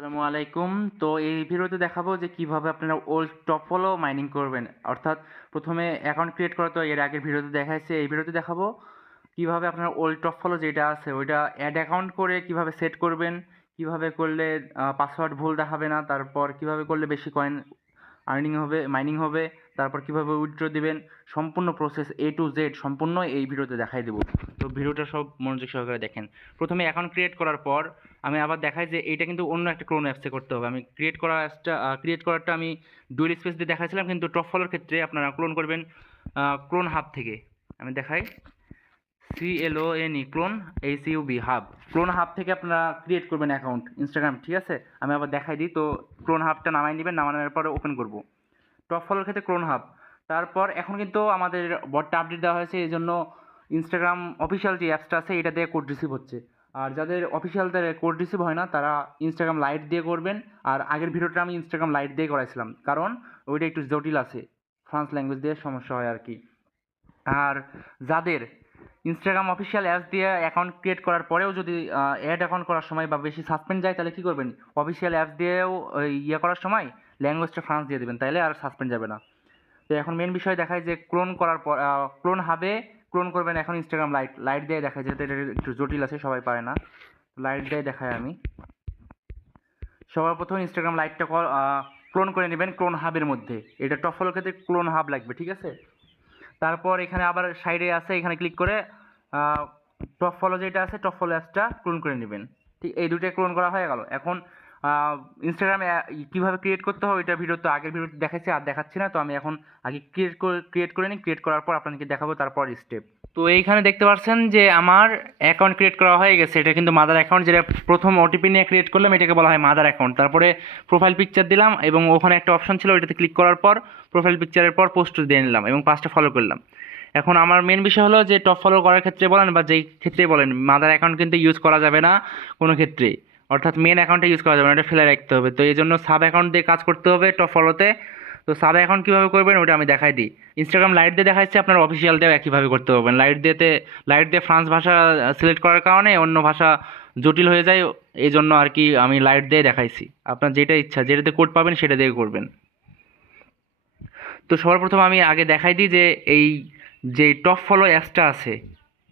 আসসালামু আলাইকুম। তো এই ভিডিওতে দেখাবো যে কিভাবে আপনারা ওল্ড টপ ফলো মাইনিং করবেন। অর্থাৎ প্রথমে অ্যাকাউন্ট ক্রিয়েট করা তো এর আগের ভিডিওতে দেখাইছে। এই ভিডিওতে দেখাবো কিভাবে আপনার ওল্ড টপ ফলো যেটা আছে ওইটা অ্যাড অ্যাকাউন্ট করে কিভাবে সেট করবেন, কিভাবে করলে পাসওয়ার্ড ভুল দেখাবে না, তারপর কিভাবে করলে বেশি কয়েন আর্নিং হবে, মাইনিং হবে, তারপর কিভাবে উইথড্র দিবেন, সম্পূর্ণ প্রসেস A to Z সম্পূর্ণ এই ভিডিওতে দেখাই দেবো। তো ভিডিওটা সব মনোযোগ সহকারে দেখেন। প্রথমে অ্যাকাউন্ট ক্রিয়েট করার পর আমি আবার দেখাই যে এইটা কিন্তু অন্য একটা ক্লোন অ্যাপসে করতে হবে। আমি ক্রিয়েট করারটা আমি ডুয়েল স্পেস দিয়ে দেখাইছিলাম, কিন্তু টপ ফলোর ক্ষেত্রে আপনারা ক্লোন করবেন ক্লোন হাব থেকে। আমি দেখাই CLONE clone HUB hub, clone hub থেকে আপনারা ক্রিয়েট করবেন অ্যাকাউন্ট ইনস্টাগ্রাম, ঠিক আছে? আমি আবার দেখাই দিই। তো ক্লোন হাবটা নামাই নেবেন, নামানোর পরে ওপেন করব টপ ফলোর ক্ষেত্রে ক্লোন হাব। তারপর এখন কিন্তু আমাদের বটটা আপডেট দেওয়া হয়েছে, এই জন্য ইনস্টাগ্রাম অফিসিয়াল যে অ্যাপসটা আছে এটা দিয়ে কোড রিসিভ হচ্ছে। আর যাদের অফিসিয়াল কোড রিসিভ হয় না তারা ইনস্টাগ্রাম লাইট দিয়ে করবেন। আর আগের ভিডিওটা আমি ইনস্টাগ্রাম লাইট দিয়ে করাইছিলাম, কারণ ওইটা একটু জটিল আছে, ফ্রান্স ল্যাঙ্গুয়েজ দিয়ে সমস্যা হয় আর কি। আর যাদের ইনস্টাগ্রাম অফিসিয়াল অ্যাপস দিয়ে অ্যাকাউন্ট ক্রিয়েট করার পরেও যদি অ্যাড অ্যাকাউন্ট করার সময় বা বেশি সাসপেন্ড যায়, তাহলে কী করবেন? অফিসিয়াল অ্যাপস দিয়েও ইয়ে করার সময় ল্যাঙ্গুয়েজটা ফ্রান্স দিয়ে দেবেন, তাহলে আর সাসপেন্ড যাবে না। তো এখন মেন বিষয় দেখায় যে ক্লোন করার পর ক্লোন হাবে ক্লোন করবেন। এখন ইনস্টাগ্রাম লাইট লাইট দিয়ে দেখায়, যেহেতু এটা একটু জটিল আছে সবাই পারে না, লাইট দিয়ে দেখায় আমি। সবার প্রথম ইনস্টাগ্রাম লাইটটা ক্লোন করে নেবেন ক্লোন হাবের মধ্যে। এটা টপ ফলোর ক্ষেত্রে ক্লোন হাব লাগবে, ঠিক আছে? তারপর এখানে আবার সাইডে আছে, এখানে ক্লিক করে টপ ফলো যেটা আছে টপ ফলো অ্যাপসটা ক্লোন করে নেবেন। ঠিক এই দুটোই ক্লোন করা হয়ে গেল। এখন ইনস্টাগ্রামে কীভাবে ক্রিয়েট করতে হবে এটা ভিডিও তো আগের ভিডিওতে দেখাচ্ছি, আর দেখাচ্ছি না। তো আমি এখন আগে ক্রিয়েট করে নিই, ক্রিয়েট করার পর আপনাদেরকে দেখাবো তারপর স্টেপ। তো এইখানে দেখতে পাচ্ছেন যে আমার অ্যাকাউন্ট ক্রিয়েট করা হয়ে গেছে। এটা কিন্তু মাদার অ্যাকাউন্ট, যেটা প্রথম ওটিপি নিয়ে ক্রিয়েট করলাম এটাকে বলা হয় মাদার অ্যাকাউন্ট। তারপরে প্রোফাইল পিকচার দিলাম এবং ওখানে একটা অপশন ছিল, ওইটাতে ক্লিক করার পর প্রোফাইল পিকচারের পর পোস্ট দিয়ে নিলাম এবং 5টা ফলো করলাম। এখন আমার মেন বিষয় হলো যে টপ ফলো করার ক্ষেত্রে বলেন বা যেই ক্ষেত্রেই বলেন, মাদার অ্যাকাউন্ট কিন্তু ইউজ করা যাবে না কোনো ক্ষেত্রেই। অর্থাৎ মেন অ্যাকাউন্টে ইউজ করা যাবে না, এটা ফেলে রাখতে হবে। তো এই জন্য সাব অ্যাকাউন্ট দিয়ে কাজ করতে হবে টপ ফলোতে। তো সাব অ্যাকাউন্ট কীভাবে করবেন ওটা আমি দেখাই দিই। ইনস্টাগ্রাম লাইট দিয়ে দেখাচ্ছি, আপনার অফিসিয়াল দিয়েও একইভাবে করতে পারবেন। লাইট দিয়ে ফ্রান্স ভাষা সিলেক্ট করার কারণে অন্য ভাষা জটিল হয়ে যায়, এই জন্য আর কি আমি লাইট দিয়ে দেখাইছি। আপনার যেটা ইচ্ছা, যেটাতে কোড পাবেন সেটা দিয়ে করবেন। তো সবার প্রথম আমি আগে দেখাই দিই যে এই যে টপ ফলো অ্যাপসটা আছে,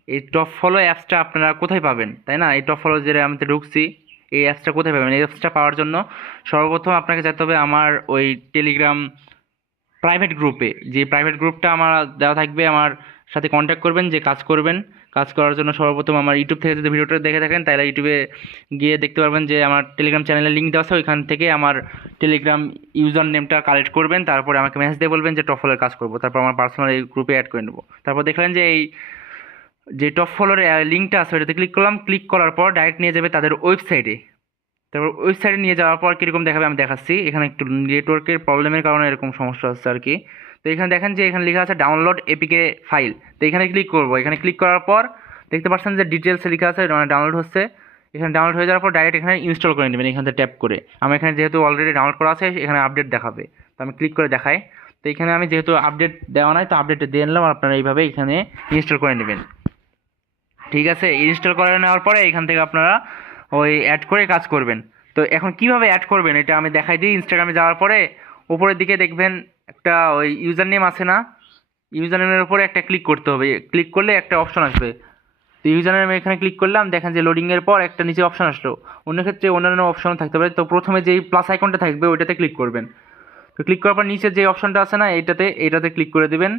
এই টপ ফলো অ্যাপসটা আপনারা কোথায় পাবেন, তাই না? এই টপ ফলো যেটা আমি তো ঢুকছি, এই অ্যাপসটা কোথায় পাবেন? এই অ্যাপসটা পাওয়ার জন্য সর্বপ্রথম আপনাকে যেতে হবে আমার ওই টেলিগ্রাম প্রাইভেট গ্রুপে। যে প্রাইভেট গ্রুপটা আমার দেওয়া থাকবে, আমার সাথে কন্ট্যাক্ট করবেন যে কাজ করবেন। কাজ করার জন্য সর্বপ্রথম আমার ইউটিউব থেকে যদি ভিডিওটা দেখে থাকেন তাহলে ইউটিউবে গিয়ে দেখতে পারবেন যে আমার টেলিগ্রাম চ্যানেলের লিঙ্ক দেওয়া আছে, ওইখান থেকে আমার টেলিগ্রাম ইউজার নেমটা কালেক্ট করবেন। তারপরে আমাকে মেসেজ দিয়ে বলবেন যে টপ ফলোর কাজ করবো, তারপর আমার পার্সোনাল এই গ্রুপে অ্যাড করে নেবো। তারপর দেখলেন যে এই যে টপ ফলোর লিঙ্কটা আছে ওটাতে ক্লিক করলাম, ক্লিক করার পর ডাইরেক্ট নিয়ে যাবে তাদের ওয়েবসাইটে। তারপর ওয়েবসাইটে নিয়ে যাওয়ার পর কীরকম দেখাবে আমি দেখাচ্ছি। এখানে একটু নেটওয়ার্কের প্রবলেমের কারণে এরকম সমস্যা হচ্ছে আর কি। তো এখানে দেখেন যে এখানে লেখা আছে ডাউনলোড এপিকে ফাইল। তো এখানে ক্লিক করবো। এখানে ক্লিক করার পর দেখতে পাচ্ছেন যে ডিটেলসে লেখা আছে ডাউনলোড হচ্ছে। এখানে ডাউনলোড হয়ে যাওয়ার পর ডাইরেক্ট এখানে ইনস্টল করে নেবেন এখান থেকে ট্যাপ করে। আমার এখানে যেহেতু অলরেডি ডাউনলোড করা আছে এখানে আপডেট দেখাবে, তো আমি ক্লিক করে দেখাই। তো এখানে আমি যেহেতু আপডেট দেওয়া নাই তো আপডেটটা দিয়ে নিলাম। আপনারা এইভাবে এখানে ইনস্টল করে নেবেন, ঠিক আছে? ইনস্টল করে নেওয়ার পরে এখান থেকে আপনারা ওই অ্যাড করে কাজ করবেন। তো এখন কিভাবে অ্যাড করবেন এটা আমি দেখাই দিই। ইনস্টাগ্রামে যাওয়ার পরে উপরের দিকে দেখবেন একটা ওই ইউজার নেম আছে না, ইউজার নেমের উপরে একটা ক্লিক করতে হবে। ক্লিক করলে একটা অপশন আসবে। তো ইউজার নেম এখানে ক্লিক করলাম, দেখেন যে লোডিংয়ের পর একটা নিচে অপশন আসলো। অন্য ক্ষেত্রে অন্যান্য অপশন থাকতে পারে। তো প্রথমে যেই প্লাস আইকনটা থাকবে ওইটাতে ক্লিক করবেন। তো ক্লিক করার পর নিচে যে অপশনটা আছে না এইটাতে ক্লিক করে দেবেন,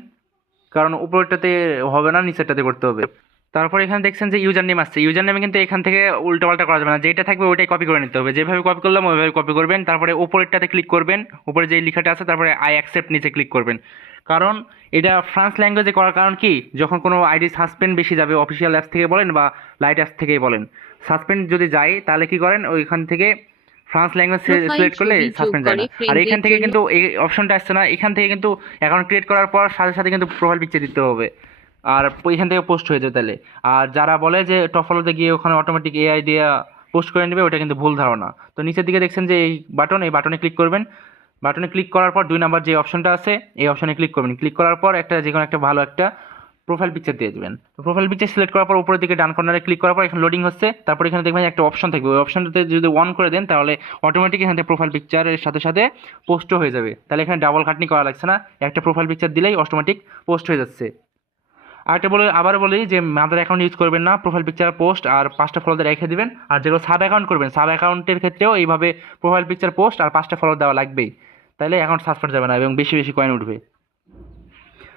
কারণ উপরেরটাতে হবে না, নিচেরটাতে করতে হবে। তারপর এখানে দেখছেন যে ইউজার নেম আসছে। ইউজার নেমে কিন্তু এখান থেকে উল্টোপাল্টা করা যাবে না, যেটা থাকবে ওইটাই কপি করে নিতে হবে। যেভাবে কপি করলাম ওইভাবে কপি করবেন। তারপরে উপরেরটাতে ক্লিক করবেন, উপরে যে লেখাটা আছে, তারপরে আই অ্যাকসেপ্ট নিচে ক্লিক করবেন। কারণ এটা ফ্রান্স ল্যাঙ্গুয়েজে করার কারণ কি, যখন কোনো আইডি সাসপেন্ড বেশি যাবে, অফিসিয়াল অ্যাপস থেকে বলেন বা লাইট অ্যাপস থেকেই বলেন, সাসপেন্ড যদি যায় তাহলে কি করেন, ওইখান থেকে ফ্রান্স ল্যাঙ্গুয়েজ সিলেক্ট করলে সাসপেন্ড যায় না। আর এখান থেকে কিন্তু এই অপশনটা আসছে না, এখান থেকে কিন্তু অ্যাকাউন্ট ক্রিয়েট করার পর সাথে সাথে কিন্তু প্রোফাইল পিকচার দিতে হবে, আর এখান থেকে পোস্ট হয়ে যাবে তাহলে। আর যারা বলে যে টপ ফলোতে গিয়ে ওখানে অটোমেটিক এআই দিয়ে পোস্ট করে নেবে, ওটা কিন্তু ভুল ধারণা। তো নিচের দিকে দেখছেন যে এই বাটনে ক্লিক করবেন। বাটনে ক্লিক করার পর 2 নাম্বার যে অপশনটা আছে এই অপশনে ক্লিক করবেন। ক্লিক করার পর একটা যে কোনো একটা ভালো একটা প্রোফাইল পিকচার দিয়ে দেবেন। তো প্রোফাইল পিকচার সিলেক্ট করার পর উপরের দিকে ডান কর্নারে ক্লিক করার পর এখানে লোডিং হচ্ছে, তারপর এখানে দেখবেন একটা অপশন থাকবে, ওই অপশনটাতে যদি অন করে দেন তাহলে অটোমেটিক এখান থেকে প্রোফাইল পিকচারের সাথে সাথে পোস্টও হয়ে যাবে। তাহলে এখানে ডাবল খাটনি করা লাগছে না, একটা প্রোফাইল পিকচার দিলেই অটোমেটিক পোস্ট হয়ে যাচ্ছে। আরেকটা আবার বলি যে মাদার অ্যাকাউন্ট ইউজ করবেন না, প্রোফাইল পিকচার পোস্ট আর 5টা ফলোয়ার রেখে দিবেন। আর যেগুলো সাব অ্যাকাউন্ট করবেন, সাব অ্যাকাউন্টের ক্ষেত্রেও এইভাবে প্রোফাইল পিকচার পোস্ট আর 5টা ফলোয়ার দেওয়া লাগবেই, তাহলে অ্যাকাউন্ট সাসপেন্ড যাবে না এবং বেশি বেশি কয়েন উঠবে।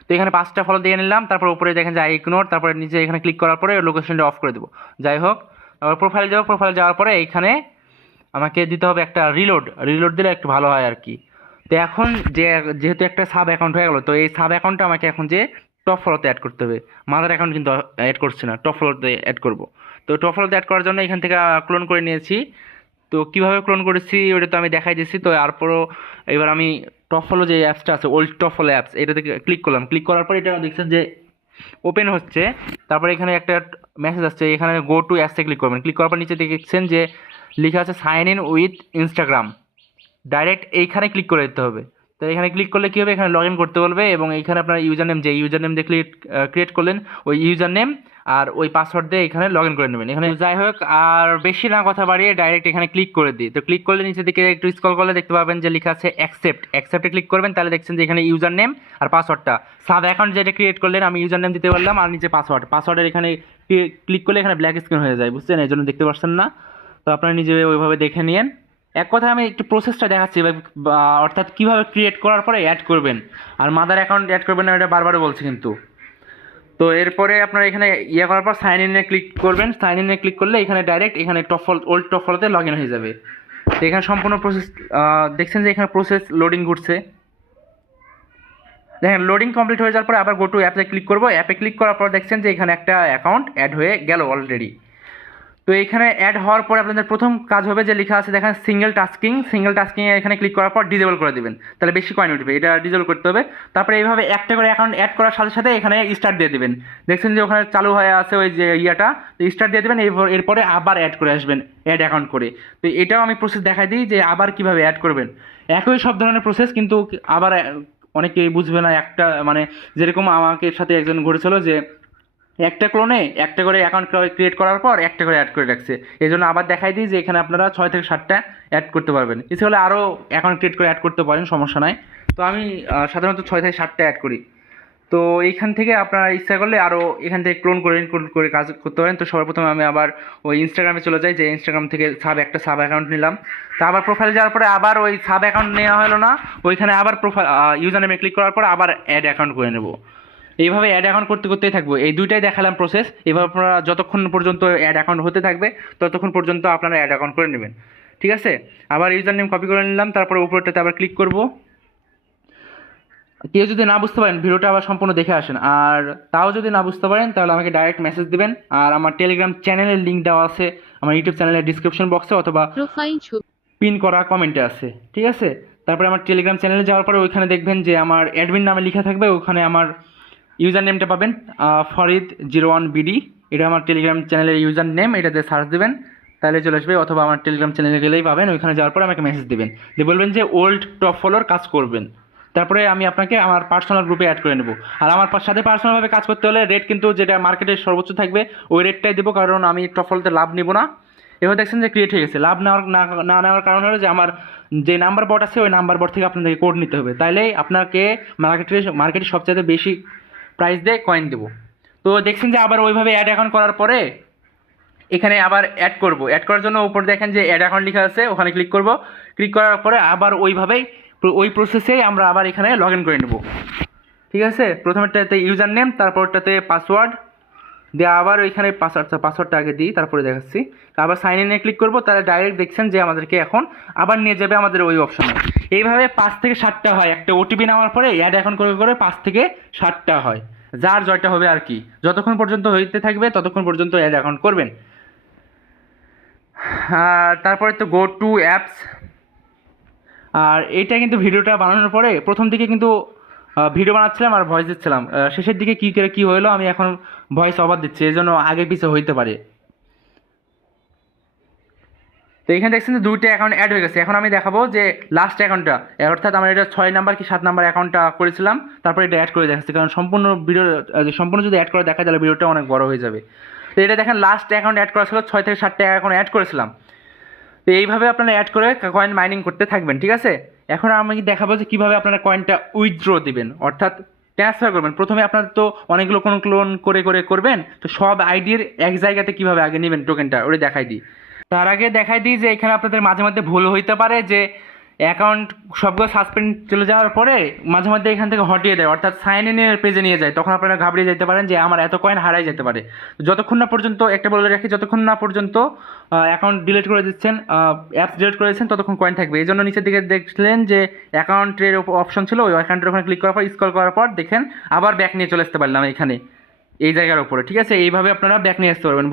তো এখানে 5টা ফলো দিয়ে নিলাম, তারপর উপরে দেখেন যে আই ইগনোর, তারপরে নিচে এখানে ক্লিক করার পরে লোকেশনটা অফ করে দেবো। যাই হোক, তারপর প্রোফাইল যাবো, প্রোফাইল যাওয়ার পরে এইখানে আমাকে দিতে হবে একটা রিলোড দিলে একটু ভালো হয় আর কি। তো এখন যেহেতু একটা সাব অ্যাকাউন্ট হয়ে গেলো, তো এই সাব অ্যাকাউন্টটা আমাকে এখন যে টপ ফলোতে অ্যাড করতে হবে, মাদার অ্যাকাউন্ট কিন্তু অ্যাড করছি না, টপ ফলোতে অ্যাড করব। তো টপ ফলোতে অ্যাড করার জন্য এখান থেকে ক্লোন করে নিয়েছি। তো কীভাবে ক্লোন করেছি ওটা তো আমি দেখাই দিচ্ছি। তো তারপরও এবার আমি টপ ফলো যে অ্যাপসটা আছে, ওল্ড টপ ফলো অ্যাপস, এটাতে ক্লিক করলাম। ক্লিক করার পর এটা দেখছেন যে ওপেন হচ্ছে, তারপরে এখানে একটা মেসেজ আসছে, এখানে গো টু অ্যাপসে ক্লিক করবেন। ক্লিক করার পর নিচে দেখছেন যে লেখা আছে sign in with Instagram, direct এইখানে ক্লিক করে দিতে হবে। তো এখানে ক্লিক করলে কী হবে, এখানে লগ ইন করতে বলবে এবং এইখানে আপনার ইউজার নেম, যে ইউজার নেম দিয়ে ক্রিয়েট করলেন ওই ইউজার নেম আর ওই পাসওয়ার্ড দিয়ে এখানে লগ ইন করে নেবেন। এখানে যাই হোক, আর বেশি না কথা বাড়িয়ে ডাইরেক্ট এখানে ক্লিক করে দিই। তো ক্লিক করলে নিচে দিকে একটু স্ক্রল করলে দেখতে পাবেন যে লেখা আছে অ্যাকসেপ্টে ক্লিক করবেন। তাহলে দেখছেন যে এখানে ইউজার নেম আর পাসওয়ার্ডটা, সাব অ্যাকাউন্ট যেটা ক্রিয়েট করলেন আমি ইউজার নেম দিতে পারলাম আর নিচে পাসওয়ার্ডের এখানে ক্লিক করলে এখানে ব্ল্যাক স্ক্রিন হয়ে যায়, বুঝছেন? এই জন্য দেখতে পাচ্ছেন না। তো আপনারা নিজে ওইভাবে দেখে নিন। এক কথায় আমি একটু প্রসেসটা দেখাচ্ছি, অর্থাৎ কীভাবে ক্রিয়েট করার পরে অ্যাড করবেন। আর মাদার অ্যাকাউন্ট অ্যাড করবেন না, এটা বারবার বলছি কিন্তু। তো এরপরে আপনারা এখানে করার পর সাইন ইনে ক্লিক করবেন। সাইন ইনে ক্লিক করলে এখানে ডাইরেক্ট এখানে ওল্ড টপ ফলোতে লগ ইন হয়ে যাবে। তো এখানে সম্পূর্ণ প্রসেস দেখছেন যে এখানে প্রসেস লোডিং ঘটছে। দেখেন লোডিং কমপ্লিট হয়ে যাওয়ার পরে আবার গো টু অ্যাপে ক্লিক করবো। অ্যাপে ক্লিক করার পর দেখছেন যে এখানে একটা অ্যাকাউন্ট অ্যাড হয়ে গেল অলরেডি। তো এখানে অ্যাড হওয়ার পরে আপনাদের প্রথম কাজ হবে যে লেখা আছে দেখেন সিঙ্গেল টাস্কিং এখানে ক্লিক করার পর ডিসেবল করে দেবেন, তাহলে বেশি কয়েন উঠবে, এটা ডিসেবল করতে হবে। তারপরে এইভাবে একটা করে অ্যাকাউন্ট অ্যাড করার সাথে সাথে এখানে স্টার্ট দিয়ে দেবেন। দেখছেন যে ওখানে চালু হয়ে আছে ওই যে স্টার্ট দিয়ে দেবেন। এরপরে আবার অ্যাড করে আসবেন অ্যাড অ্যাকাউন্ট করে। তো এটাও আমি প্রসেস দেখাই দিই যে আবার কীভাবে অ্যাড করবেন। একই সব ধরনের প্রসেস, কিন্তু আবার অনেকেই বুঝবে না। একটা মানে যেরকম আমাকে সাথে একজন ঘটেছিল যে একটা ক্লোনে একটা করে অ্যাকাউন্ট ক্রিয়েট করার পর একটা করে অ্যাড করে রাখছে। এই জন্য আবার দেখাই দিই যে এখানে আপনারা 6 থেকে 7টা অ্যাড করতে পারবেন। ইচ্ছে হলে আরও অ্যাকাউন্ট ক্রিয়েট করে অ্যাড করতে পারেন, সমস্যা নাই। তো আমি সাধারণত 6 থেকে 7টা অ্যাড করি। তো এইখান থেকে আপনারা ইচ্ছা করলে আরও এখান থেকে ক্লোন করে কাজ করতে পারেন। তো সর্বপ্রথম আমি আবার ওই ইনস্টাগ্রামে চলে যাই, যে ইনস্টাগ্রাম থেকে একটা সাব অ্যাকাউন্ট নিলাম। তো আবার প্রোফাইলে যাওয়ার পরে আবার ওই সাব অ্যাকাউন্ট নেওয়া হলো না, ওইখানে আবার প্রোফাইল ইউজার নেমে ক্লিক করার পর আবার অ্যাড অ্যাকাউন্ট করে নেব। এইভাবে অ্যাড অ্যাকাউন্ট করতেই থাকবো। এই দুইটাই দেখালাম প্রসেস। এভাবে আপনারা যতক্ষণ পর্যন্ত অ্যাড অ্যাকাউন্ট হতে থাকবে ততক্ষণ পর্যন্ত আপনারা অ্যাড অ্যাকাউন্ট করে নেবেন, ঠিক আছে? আবার ইউজার নেম কপি করে নিলাম, তারপরে উপরটাতে আবার ক্লিক করব। কেউ যদি না বুঝতে পারেন ভিডিওটা আবার সম্পূর্ণ দেখে আসেন, আর তাও যদি না বুঝতে পারেন তাহলে আমাকে ডাইরেক্ট মেসেজ দিবেন। আর আমার টেলিগ্রাম চ্যানেলের লিঙ্ক দেওয়া আছে আমার ইউটিউব চ্যানেলের ডিসক্রিপশন বক্সে অথবা পিন করা কমেন্টে আছে, ঠিক আছে? তারপরে আমার টেলিগ্রাম চ্যানেলে যাওয়ার পরে ওইখানে দেখবেন যে আমার অ্যাডমিন নামে লেখা থাকবে, ওখানে আমার ইউজার নেমটা পাবেন ফরিদ01BD, এটা আমার টেলিগ্রাম চ্যানেলের ইউজার নেম। এটাতে সার্চ দেবেন তাহলে চলে আসবে, অথবা আমার টেলিগ্রাম চ্যানেলে গেলেই পাবেন। ওইখানে যাওয়ার পরে আমাকে মেসেজ দেবেন, দিয়ে বলবেন যে ওল্ড টপ ফলোর কাজ করবেন। তারপরে আমি আপনাকে আমার পার্সোনাল গ্রুপে অ্যাড করে নেব। আর আমার সাথে পার্সোনালভাবে কাজ করতে হলে রেট কিন্তু যেটা মার্কেটের সর্বোচ্চ থাকবে ওই রেটটাই দেবো, কারণ আমি টপ ফলোতে লাভ নেব না। এবার দেখছেন যে ক্রিয়েট হয়ে গেছে। লাভ না নেওয়ার কারণ হলো যে আমার যে নাম্বার বট আছে ওই নাম্বার বট থেকে আপনাদেরকে কোড নিতে হবে, তাইলেই আপনাকে মার্কেটে সবচেয়ে বেশি প্রাইস দিয়ে কয়েন দেবো। তো দেখছেন যে আবার ওইভাবে অ্যাড অ্যাকাউন্ট করার পরে এখানে আবার অ্যাড করব। অ্যাড করার জন্য উপর দেখেন যে অ্যাড অ্যাকাউন্ট লেখা আছে, ওখানে ক্লিক করব। ক্লিক করার পরে আবার ওইভাবেই ওই প্রসেসেই আমরা আবার এখানে লগ ইন করে নেব, ঠিক আছে? প্রথমেরটাতে ইউজার নেম, তারপরটাতে পাসওয়ার্ড দিয়ে আবার ওইখানে পাসওয়ার্ডটা আগে দিই, তারপরে দেখাচ্ছি। আবার সাইন ইনে ক্লিক করব, তাহলে ডাইরেক্ট দেখছেন যে আমাদেরকে এখন আবার নিয়ে যাবে আমাদের ওই অপশনে। এইভাবে 5 থেকে 7টা হয়। একটা ওটিপি নেওয়ার পরে অ্যাড অ্যাকাউন্ট করে 5 থেকে 7টা হয়, যার জয়টা হবে আর কি। যতক্ষণ পর্যন্ত হইতে থাকবে ততক্ষণ পর্যন্ত অ্যাড অ্যাকাউন্ট করবেন। আর তারপরে তো গো টু অ্যাপস। আর এইটা কিন্তু ভিডিওটা বানানোর পরে প্রথম দিকে কিন্তু ভিডিও বানাচ্ছিলাম আর ভয়েস দিচ্ছিলাম, শেষের দিকে কী হলো আমি এখন ভয়েস ওভার দিচ্ছি, এই জন্য আগে পিছে হইতে পারে। তো এখানে দেখছেন যে 2টা অ্যাকাউন্ট অ্যাড হয়ে গেছে। এখন আমি দেখাবো যে লাস্ট অ্যাকাউন্টটা, অর্থাৎ আমরা এটা 6 নাম্বার কি 7 নাম্বার অ্যাকাউন্টটা করেছিলাম, তারপরে এটা অ্যাড করে দেখাচ্ছি, কারণ সম্পূর্ণ ভিডিও সম্পূর্ণ যদি অ্যাড করে দেখা তাহলে ভিডিওটা অনেক বড় হয়ে যাবে। তো এটা দেখেন লাস্ট অ্যাকাউন্ট অ্যাড করা ছিল, 6 থেকে 7টা অ্যাকাউন্ট অ্যাড করেছিলাম। তো এইভাবে আপনারা অ্যাড করে কয়েন মাইনিং করতে থাকবেন, ঠিক আছে। এখন আমি দেখাবো যে কীভাবে আপনারা কয়েনটা উইথড্র দিবেন, অর্থাৎ ট্রান্সফার করবেন। প্রথমে আপনারা তো অনেকগুলো ক্লোন করে করবেন, তো সব আইডির এক জায়গাতে কীভাবে আগে নেবেন টোকেনটা ওটা দেখাই দিই। তার আগে দেখাই দিই যে এখানে আপনাদের মাঝে মধ্যে ভুল হইতে পারে যে অ্যাকাউন্ট সবগুলো সাসপেন্ড চলে যাওয়ার পরে মাঝে মধ্যে এখান থেকে হটিয়ে দেয়, অর্থাৎ সাইন ইনের পেজে নিয়ে যায়। তখন আপনারা ঘাবড়িয়ে যেতে পারেন যে আমার এত কয়েন হারাই যেতে পারে। যতক্ষণ না পর্যন্ত, একটা বলে রাখি, যতক্ষণ না পর্যন্ত অ্যাকাউন্ট ডিলিট করে দিচ্ছেন, অ্যাপস ডিলিট করে দিচ্ছেন, ততক্ষণ কয়েন থাকবে। এই জন্য নিচের দিকে দেখলেন যে অ্যাকাউন্টের অপশন ছিল, ওই অ্যাকাউন্টের ওখানে ক্লিক করার পর স্ক্রল করার পর দেখেন আবার ব্যাক নিয়ে চলে আসতে পারলাম এখানে এই জায়গার উপরে, ঠিক আছে। এইভাবে আপনারা ব্যাক নিয়ে আসতে পারবেন,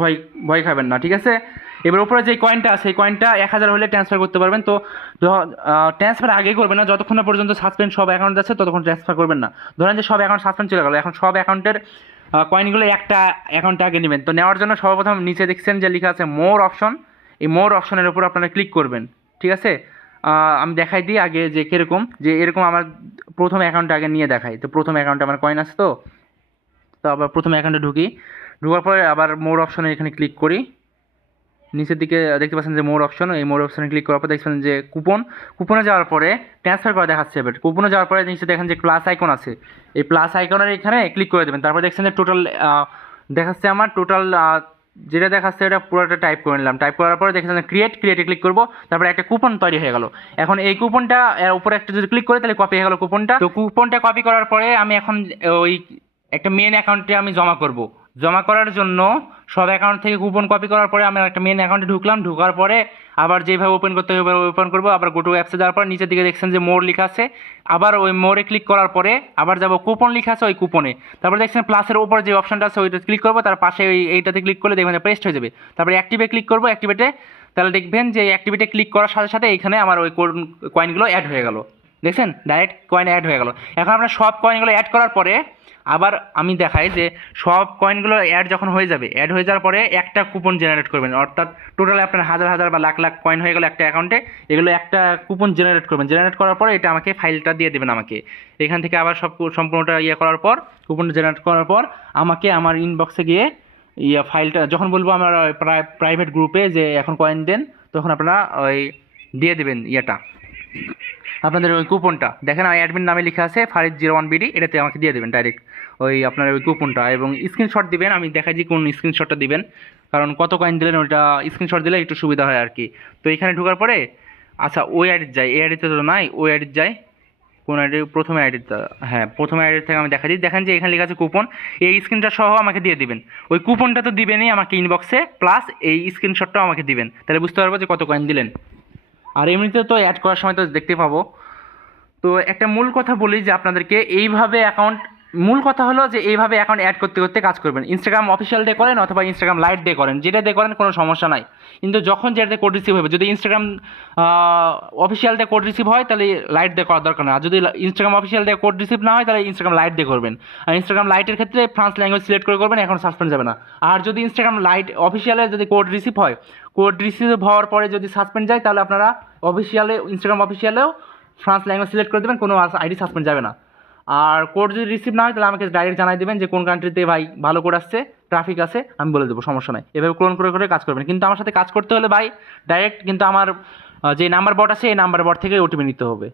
ভয় খাবেন না, ঠিক আছে। এবার উপরে যে কয়েনটা আছে, এই কয়েনটা 1000 হলে ট্রান্সফার করতে পারবেন। তো ট্রান্সফার আগে করবেন না, যতক্ষণ না পর্যন্ত সাসপেন্ড সব অ্যাকাউন্ট আছে ততক্ষণ ট্রান্সফার করবেন না। ধরেন যে সব অ্যাকাউন্ট সাসপেন্ড চলে গেল, এখন সব অ্যাকাউন্টের কয়েনগুলো একটা অ্যাকাউন্টে আগে নেবেন। তো নেওয়ার জন্য সর্বপ্রথম নিচে দেখছেন যে লেখা আছে মোর অপশন, এই মোর অপশনের উপর আপনারা ক্লিক করবেন, ঠিক আছে। আমি দেখাই দিই আগে যে কীরকম, যে এরকম আমার প্রথম অ্যাকাউন্টে আগে নিয়ে দেখাই। তো প্রথম অ্যাকাউন্টে আমার কয়েন আছে, তো আবার প্রথম অ্যাকাউন্টে ঢোকার পরে আবার মোর অপশনে এখানে ক্লিক করি। নিচের দিকে দেখতে পাচ্ছেন যে মোর অপশন, এই মোর অপশনে ক্লিক করার পর দেখছেন যে কুপনে যাওয়ার পরে ট্রান্সফার করা দেখাচ্ছে। এবার কুপনে যাওয়ার পরে নিচে দেখেন যে প্লাস আইকন আছে, এই প্লাস আইকনের এখানে ক্লিক করে দেবেন। তারপর দেখছেন যে টোটাল দেখাচ্ছে, আমার টোটাল যেটা দেখাচ্ছে এটা পুরোটা টাইপ করে নিলাম। টাইপ করার পরে দেখছেন ক্রিয়েটে ক্লিক করবো, তারপরে একটা কুপন তৈরি হয়ে গেল। এখন এই কুপনটা উপরে একটা যদি ক্লিক করে তাহলে কপি হয়ে গেল কুপনটা। তো কুপনটা কপি করার পরে আমি এখন ওই একটা মেন অ্যাকাউন্টে আমি জমা করার জন্য সব অ্যাকাউন্ট থেকে কুপন কপি করার পরে আমি একটা মেন অ্যাকাউন্টে ঢুকার পরে আবার যেভাবে ওপেন করতে হবে ওপেন করবো। আবার গো টু অ্যাপসে যাওয়ার পর নিচের দিকে দেখছেন যে মোর লেখা আছে, আবার ওই মোরে ক্লিক করার পরে আবার যাবো কুপন লেখা আছে ওই কুপনে। তারপরে দেখছেন প্লাসের উপর যে অপশনটা আছে ওইটা ক্লিক করবো, তার পাশে এইটাতে ক্লিক করলে দেখবেন পেস্ট হয়ে যাবে। তারপরে অ্যাক্টিভে ক্লিক করবো, অ্যাক্টিভেটে, তাহলে দেখবেন যে অ্যাক্টিভেটে ক্লিক করার সাথে সাথে এখানে আমার ওই কয়েনগুলো অ্যাড হয়ে গেল। দেখছেন ডাইরেক্ট কয়েন অ্যাড হয়ে গেল। এখন আপনার সব কয়েনগুলো অ্যাড করার পরে আবার আমি দেখাই যে সব কয়েনগুলো অ্যাড যখন হয়ে যাবে, অ্যাড হয়ে যাওয়ার পরে একটা কুপন জেনারেট করবেন, অর্থাৎ টোটাল আপনার হাজার বা লাখ কয়েন হয়ে গেল একটা অ্যাকাউন্টে, এগুলো একটা কুপন জেনারেট করবেন। জেনারেট করার পরে এটা আমাকে ফাইলটা দিয়ে দেবেন আমাকে। এখান থেকে আবার সম্পূর্ণটা করার পর, কুপনটা জেনারেট করার পর আমাকে আমার ইনবক্সে গিয়ে ফাইলটা যখন বলবো আমার প্রাইভেট গ্রুপে যে এখন কয়েন দেন, তখন আপনারা ওই দিয়ে দেবেন আপনাদের ওই কুপনটা। দেখেন অ্যাডমিন নামে লেখা আছে Farid01BD, এটাতে আমাকে দিয়ে দেবেন ডাইরেক্ট ওই আপনার ওই কুপনটা, এবং স্ক্রিনশট দিবেন। আমি দেখাই যে কোন স্ক্রিনশটটা দিবেন, কারণ কত কয়েন দিলেন ওইটা স্ক্রিনশট দিলে একটু সুবিধা হয় আর কি। তো এখানে ঢোকার পরে আচ্ছা ওই আইডিতে যাই, এই আইডিতে তো নাই, ওই আইডিতে যাই। কোন আইডি? প্রথমে আইডিতে, হ্যাঁ প্রথমে আইডি থেকে আমি দেখা দিই। দেখেন যে এখানে লেখা আছে কুপন, এই স্ক্রিনটা সহ আমাকে দিয়ে দিবেন। ওই কুপনটা তো দিবেনই আমাকে ইনবক্সে, প্লাস এই স্ক্রিনশটটাও আমাকে দিবেন, তাহলে বুঝতে পারবো যে কত কয়েন দিলেন। আর এমনিতে তো অ্যাড করার সময় তো দেখতে পাবো। তো একটা মূল কথা বলি যে আপনাদেরকে এইভাবে মূল কথা হলো যে এইভাবে অ্যাকাউন্ট অ্যাড করতে করতে কাজ করবেন। ইনস্টাগ্রাম অফিসিয়াল দিয়ে করেন অথবা ইনস্টাগ্রাম লাইট দিয়ে করেন, যেটা দিয়ে করেন কোনো সমস্যা নাই। কিন্তু যখন যেটাতে কোড রিসিভ হবে, যদি ইনস্টাগ্রাম অফিসিয়াল দিয়ে কোড রিসিভ হয় তাহলে লাইট দিয়ে করার দরকার না। আর যদি ইনস্টাগ্রাম অফিসিয়াল দিয়ে কোড রিসিভ না হয় তাহলে ইনস্টাগ্রাম লাইট দিয়ে করবেন। আর ইনস্টাগ্রাম লাইটের ক্ষেত্রে ফ্রান্স ল্যাঙ্গুয়েজ সিলেক্ট করে করবেন, এখন সাসপেন্ড যাবে না। আর যদি ইনস্টাগ্রাম লাইট অফিসিয়ালে যদি কোড রিসিভ হয়, কোড রিসিভ হওয়ার পরে যদি সাসপেন্ড যায়, তাহলে আপনারা ইনস্টাগ্রাম অফিসিয়ালেও ফ্রান্স ল্যাঙ্গুয়েজ সিলেক্ট করে দেবেন, কোনো আইডি সাসপেন্ড যাবে না। আর কোড যদি রিসিভ না হয় তাহলে আমাকে ডাইরেক্ট জানাই দেবেন যে কোন কান্ট্রিতে ভাই ভালো কোড আসছে, ট্রাফিক আছে, আমি বলে দেবো, সমস্যা নাই। এভাবে ক্লোন করে কাজ করবেন। কিন্তু আমার সাথে কাজ করতে হলে ভাই ডাইরেক্ট কিন্তু আমার যে নাম্বার বট আছে এই নাম্বার বট থেকে ওটিপি নিতে হবে,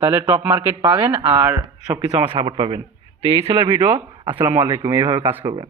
তাহলে টপ মার্কেট পাবেন আর সব কিছু আমার সাপোর্ট পাবেন। তো এই ছিল ভিডিও। আসসালামু আলাইকুম। এইভাবে কাজ করবেন।